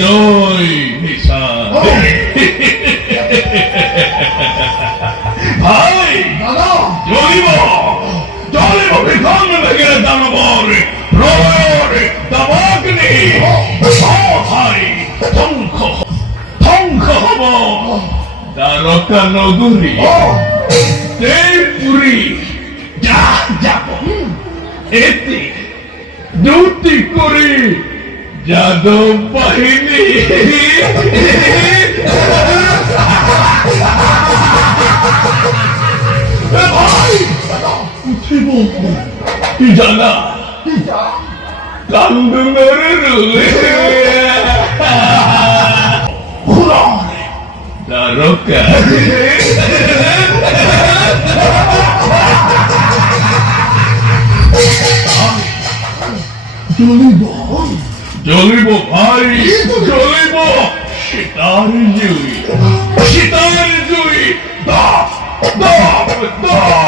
বিজয় নিশান। ভাই দাদা জ্বলিব জ্বলিব বিধান ভেঙে দানবর প্রলয়ের দাবাগ্নি। ভাই ধ্বংস ধ্বংস হব দ্বারকা নগরী দেবপুরী। যা যাব এতে দুটি করে যাদব বাহিনী। ভাই উঠিব কি জানা কান্দ মেরে রুলে দ্বারকা। জ্বলিব জ্বলিব ভাই জ্বলিব সীতার জুই সীতার জুই। দাও দাও দাও